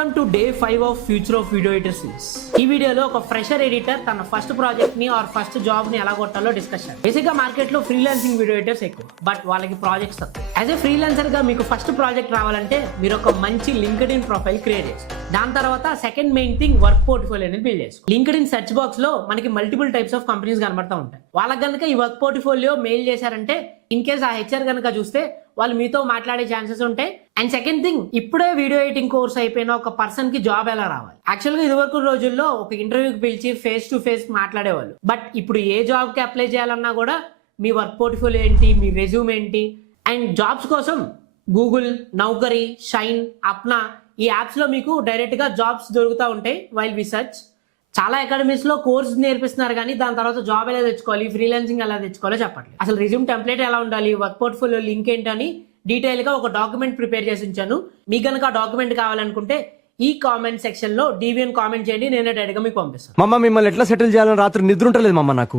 Welcome to day 5 of future of video editor series. ఈ వీడియోలో ఒక ఫ్రెషర్ ఎడిటర్ తన ఫస్ట్ ప్రాజెక్ట్ ని ఆర్ ఫస్ట్ జాబ్ ని ఎలా కొట్టాలో డిస్కషన్. బేసిక్ గా మార్కెట్ లో ఫ్రీలాన్సింగ్ వీడియో ఎడిటర్స్ ఎక్కువ, బట్ వాళ్ళకి ప్రాజెక్ట్స్ తక్కువ. యాజ్ ఏ ఫ్రీలాన్సర్ గా మీకు ఫస్ట్ ప్రాజెక్ట్ రావాలంటే మీరు ఒక మంచి లింక్డ్ఇన్ ప్రొఫైల్ క్రియేట్ చేసుకోండి. దాని తర్వాత second main thing work portfolio అనేది బిల్డ్ చేసుకోండి. లింక్డ్ఇన్ సెర్చ్ బాక్స్ లో మనకి మల్టిపుల్ టైప్స్ ఆఫ్ కంపెనీస్ కనబడతా ఉంటాయి. వాళ్ళకి కనుక ఈ వర్క్ పోర్ట్ఫోలియో మెయిల్ చేశారంటే ఇన్ కేస్ ఆ హెచ్ఆర్ కనుక చూస్తే వాళ్ళు మీతో మాట్లాడే ఛాన్సెస్ ఉంటాయి. అండ్ సెకండ్ థింగ్, ఇప్పుడే వీడియో ఎడిటింగ్ కోర్స్ అయిపోయిన ఒక పర్సన్ కి జాబ్ ఎలా రావాలి? యాక్చువల్ గా ఇదివరకు రోజుల్లో ఒక ఇంటర్వ్యూకి పిలిచి ఫేస్ టు ఫేస్ మాట్లాడేవాళ్ళు. బట్ ఇప్పుడు ఏ జాబ్ కి అప్లై చేయాలన్నా కూడా మీ వర్క్ పోర్ట్ఫోలియో ఏంటి, మీ రెజ్యూమ్ ఏంటి. అండ్ జాబ్స్ కోసం గూగుల్, నౌకరీ, షైన్, అప్నా ఈ యాప్స్ లో మీకు డైరెక్ట్ గా జాబ్స్ దొరుకుతూ ఉంటాయి వైల్ వి సర్చ్. చాలా అకాడమీస్ లో కోర్స్ నేర్పిస్తున్నారు, కానీ దాని తర్వాత జాబ్ ఎలా తెచ్చుకోవాలి, ఫ్రీలాన్సింగ్ ఎలా తెచ్చుకోవాలో చెప్పట్లేదు. అసలు రిజ్యూమ్ టెంప్లెట్ ఎలా ఉండాలి, వర్క్ పోర్ట్ఫోలియో లింక్ ఏంటని డీటెయిల్ గా ఒక డాక్యుమెంట్ ప్రిపేర్ చేసి ఉంచాను. మీకు కనుక ఆ డాక్యుమెంట్ కావాలనుకుంటే ఈ కామెంట్ సెక్షన్ లో డివిఎన్ కామెంట్ చేయండి, నేనే డైరెక్ట్ గా మీకు పంపిస్తాను. మమ్మ మిమ్మల్ని ఎట్లా సెటిల్ చేయాలని రాత్రి నిద్ర ఉంటలేదు మమ్మ నాకు.